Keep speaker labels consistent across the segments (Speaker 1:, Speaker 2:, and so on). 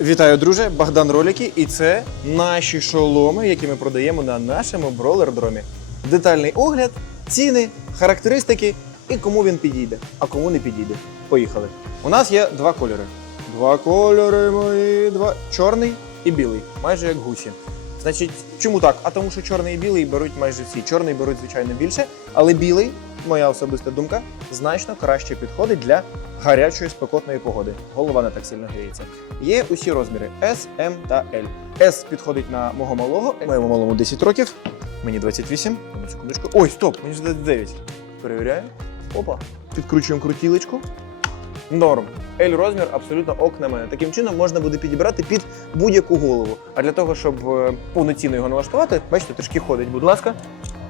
Speaker 1: Вітаю, друже! Богдан Роліки, і це наші шоломи, які ми продаємо на нашому бролердромі. Детальний огляд, ціни, характеристики і кому він підійде, а кому не підійде. Поїхали. У нас є два кольори. Два кольори мої, два чорний і білий, майже як гусі. Значить, чому так? А тому, що чорний і білий беруть майже всі. Чорний беруть, звичайно, більше, але білий, моя особиста думка, значно краще підходить для гарячої спекотної погоди. Голова не так сильно гріється. Є усі розміри S, M та L. S підходить на мого малого. Моєму малому 10 років, мені 28. Одну секундочку. Ой, стоп, мені ж 29. Перевіряю. Опа. Підкручуємо крутілечку. Норм. L розмір абсолютно ок на мене. Таким чином можна буде підібрати під будь-яку голову. А для того, щоб е, повноцінно його налаштувати, бачите, трішки ходить, будь ласка.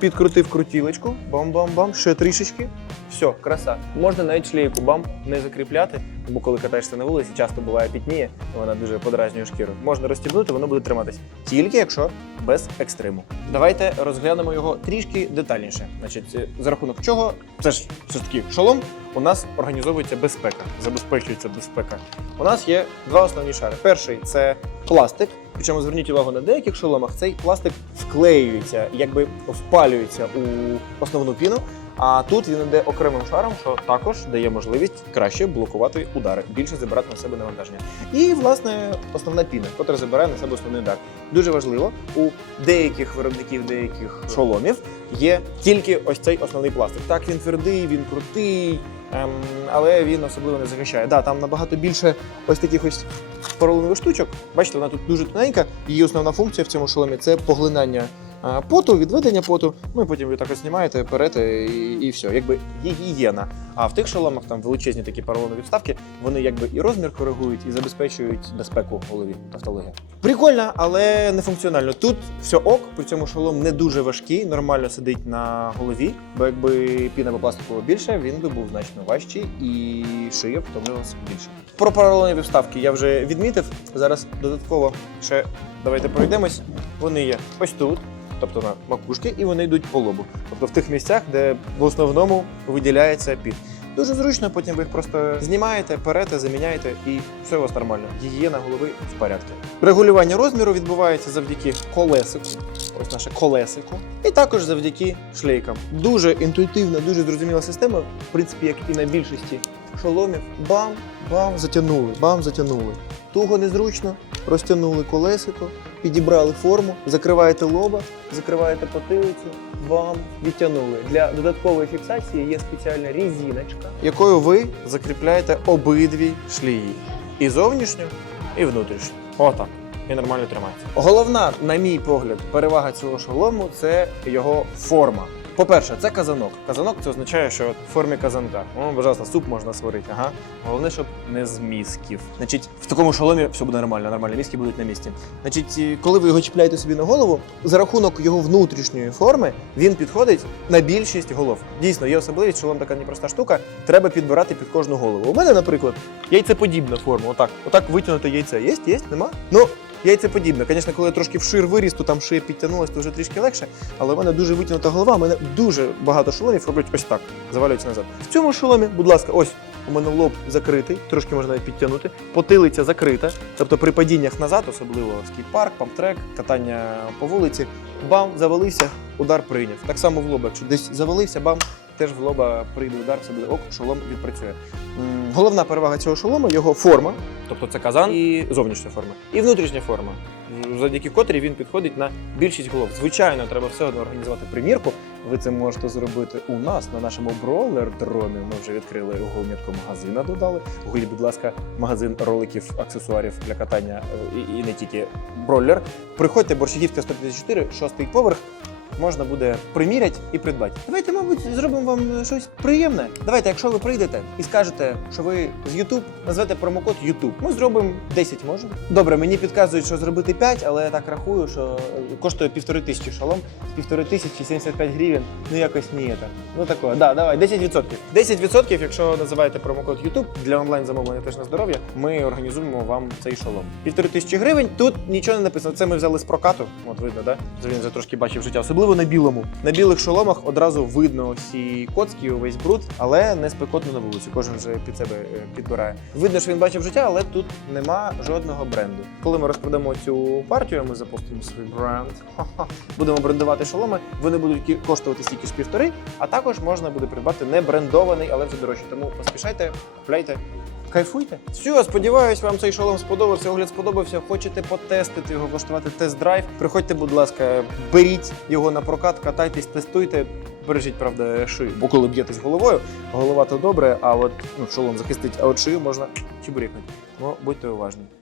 Speaker 1: Підкрутив крутілочку, бам-бам-бам, ще трішечки. Все, краса. Можна навіть шлейку бам не закріпляти, бо коли катаєшся на вулиці, часто буває пітніє, вона дуже подразнює шкіру. Можна розстібнути, воно буде триматись. Тільки якщо без екстриму. Давайте розглянемо його трішки детальніше. Значить, за рахунок чого, це ж все ж таки шолом, у нас організовується безпека, забезпечується безпека. У нас є два основні шари. Перший це пластик. Причому зверніть увагу на деяких шоломах цей пластик вклеюється, якби впалюється у основну піну. А тут він іде окремим шаром, що також дає можливість краще блокувати удари, більше забирати на себе навантаження. І власне основна піна, яка забирає на себе основний удар. Дуже важливо, у деяких виробників деяких шоломів є тільки ось цей основний пластик. Так, він твердий, він крутий, але він особливо не захищає. Да, там набагато більше ось таких ось поролонових штучок. Бачите, вона тут дуже тоненька. Її основна функція в цьому шоломі це поглинання поту, відведення поту. Ну і потім ви так знімаєте, берете і, і все. Якби гігієна. А в тих шоломах там величезні такі поролонові вставки, вони якби і розмір коригують, і забезпечують безпеку голові. Тавтологія. Прикольно, але не функціонально. Тут все ок, при цьому шолом не дуже важкий, нормально сидить на голові, бо якби піна по пластику більше, він би був значно важчий і шия втомлювалася більше. Про поролонові вставки я вже відмітив. Зараз додатково ще давайте пройдемось. Вони є ось тут. Тобто на макушки, і вони йдуть по лобу. Тобто в тих місцях, де в основному виділяється піт. Дуже зручно, потім ви їх просто знімаєте, перете, заміняєте, і все у вас нормально. Гігієна голови в порядку. Регулювання розміру відбувається завдяки колесику. Ось наше колесико. І також завдяки шлейкам. Дуже інтуїтивна, дуже зрозуміла система, в принципі, як і на більшості шоломів. Бам, бам, затягнули, бам, затягнули. Туго незручно, розтягнули колесико, підібрали форму, закриваєте лоба, закриваєте потилицю, вам відтягнули. Для додаткової фіксації є спеціальна різіночка, якою ви закріпляєте обидві шлії. І зовнішню, і внутрішню. Отак. І нормально тримається. Головна, на мій погляд, перевага цього шолому це його форма. По-перше, це казанок. Казанок це означає, що в формі казанка. О, пожалуйста, суп можна сварити. Ага. Головне, щоб не з мізків. Значить, в такому шоломі все буде нормально, нормально, мізки будуть на місці. Значить, коли ви його чіпляєте собі на голову, за рахунок його внутрішньої форми він підходить на більшість голов. Дійсно, є особливість, шолом така непроста штука. Треба підбирати під кожну голову. У мене, наприклад, яйцеподібна форма. Отак, отак витягнути яйце. Є, є, нема? Ну. Яйцеподібне. Звісно, коли я трошки вшир виріс, то там шия підтягнулася, то вже трішки легше. Але в мене дуже витягнута голова. У мене дуже багато шоломів роблять ось так, завалюються назад. В цьому шоломі, будь ласка, ось у мене лоб закритий, трошки можна навіть підтягнути. Потилиця закрита. Тобто при падіннях назад, особливо скейт-парк, памптрек, катання по вулиці, бам, завалився, удар прийняв. Так само в лоба, якщо десь завалився, бам, теж в лоба прийде удар, все буде ок, шолом відпрацює. М, Головна перевага цього шолому його форма, тобто це казан і зовнішня форма, і внутрішня форма, завдяки котрій він підходить на більшість голов. Звичайно, треба все одно організувати примірку. Ви це можете зробити у нас на нашому бролер-дромі. Ми вже відкрили гулмітку магазина. Додали. Гугліть, будь ласка, магазин роликів, аксесуарів для катання е, і, і не тільки бролер. Приходьте, Борщагівська 154, шостий поверх. Можна буде приміряти і придбати. Давайте, мабуть, зробимо вам щось приємне. Давайте, якщо ви прийдете і скажете, що ви з YouTube, назвете промокод YouTube. Ми зробимо 10 можна. Добре, мені підказують, що зробити 5, але я так рахую, що коштує півтори тисячі шалом, півтори тисячі 75 гривень. Ну якось ні. Так. Ну такое, да, давай, 10%. 10%, якщо називаєте промокод YouTube для онлайн замовлення теж на здоров'я, ми організуємо вам цей шолом. Півтори тисячі гривень. Тут нічого не написано. Це ми взяли з прокату. От видно, да? Він вже трошки бачив життя. Особливо особливо на білому. На білих шоломах одразу видно всі коцки, увесь бруд, але не спекотно на вулиці. Кожен вже під себе е, підбирає. Видно, що він бачив життя, але тут нема жодного бренду. Коли ми розпродамо цю партію, ми запустимо свій бренд. Будемо брендувати шоломи. Вони будуть коштувати стільки ж півтори, а також можна буде придбати не брендований, але вже дорожче. Тому поспішайте, купляйте. Кайфуйте. Все, сподіваюсь, вам цей шолом сподобався. Огляд сподобався. Хочете потестити його, влаштувати тест-драйв. Приходьте, будь ласка, беріть його на прокат, катайтесь, тестуйте. Бережіть, правда, шию. Бо коли б'єтесь головою, голова то добре, а от ну, шолом захистить, а от шию можна чебурікнути. Тому будьте уважні.